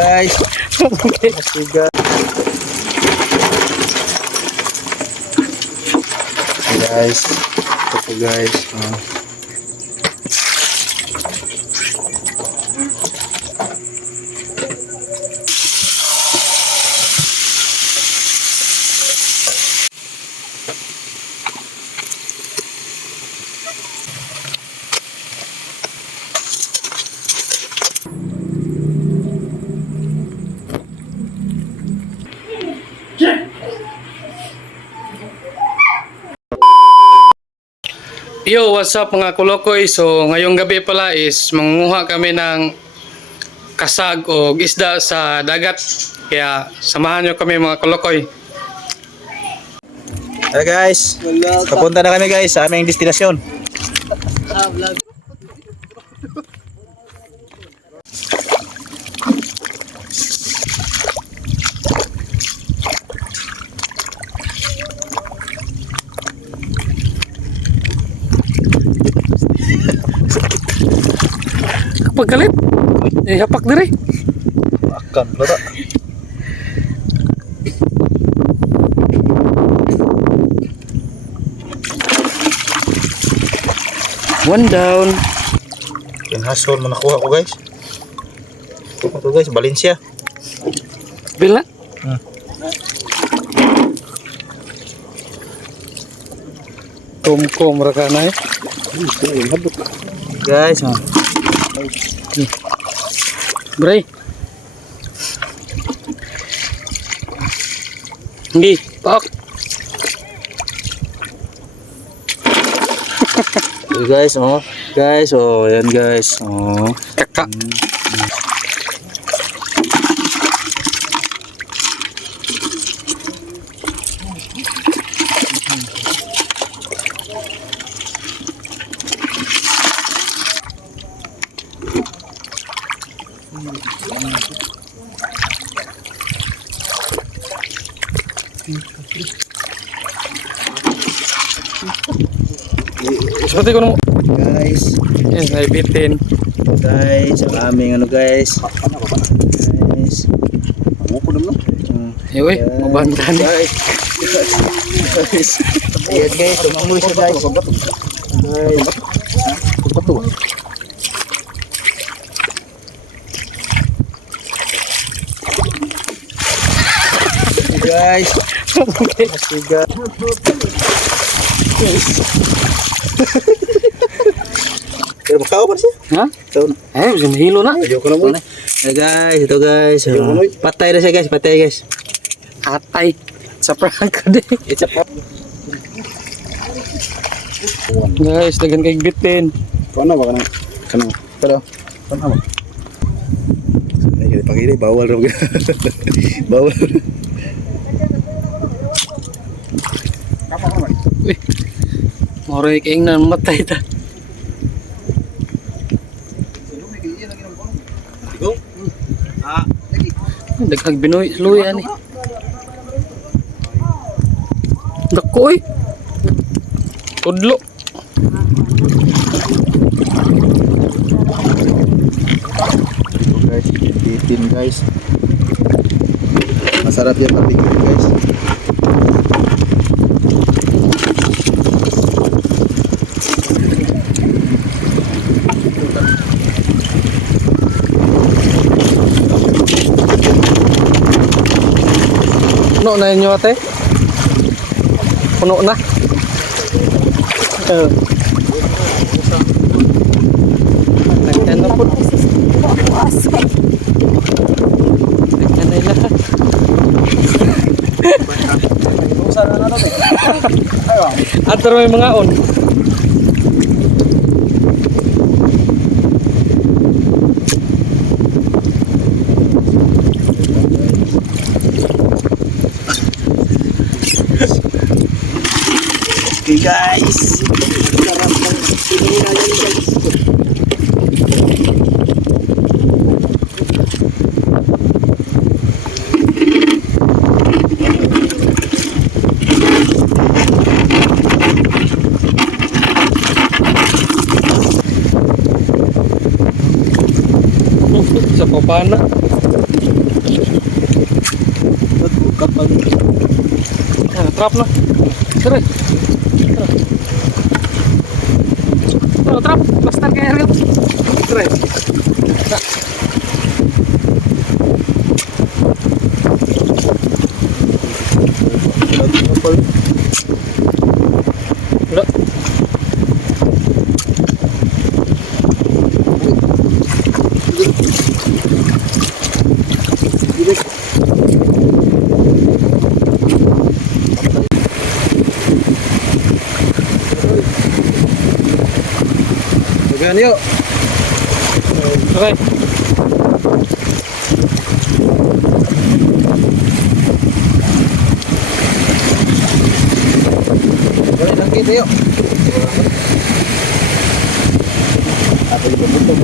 guys. Masiga. Guys, ito po guys. Yo, what's up mga kulokoy? So, ngayong gabi pala is mangunguha kami ng kasag o isda sa dagat. Kaya, samahan nyo kami mga kulokoy. Hey guys, papunta na kami guys sa aming destinasyon. Kapag galit, hapak diri. Akan, lada. One down. Yung hasol mo nakuha ko guys. Ito guys, Valencia. Bila? Kom rakana eh. Guys, Bray. Hindi, pak. guys, guys, yan guys, Kakak. Seperti ko mo. guys, Yes, naibitin. guys, ang aming guys, guys, Ewe, mabantan. guys, guys, ayan guys, tumangulo siya guys, guys, masiga. Pero makao pa siya. Ha? Ito na. Bisa mahilo na. Ayoko na muna. Hey guys, ito guys. Patay na siya guys, patay guys. Atay. Sa prank ka din. It's a pop. Guys, dagan kay bitin. Ano ba kanang? Kanang. Pero, ano ba? Ay, kaya pagili, bawal raw. Bawal. Uy. Moray kaing na matay ta. Go. Ah, Daghang binoy luy ani. Dako oy. Tudlo. guys, bitin guys. Masarap yan barbecue guys. Puno na inyo ate? Puno na? Nagkan na po. Nagkan na lahat. Atar may mga on. Okay guys, sarap ng sinira yan guys. Sa papana. trap na. Tara. Trap. Basta kaya rin. Tara. Wala. Sabihan yuk. Okay. Balik lang kita yuk. Apa yang berbentuk?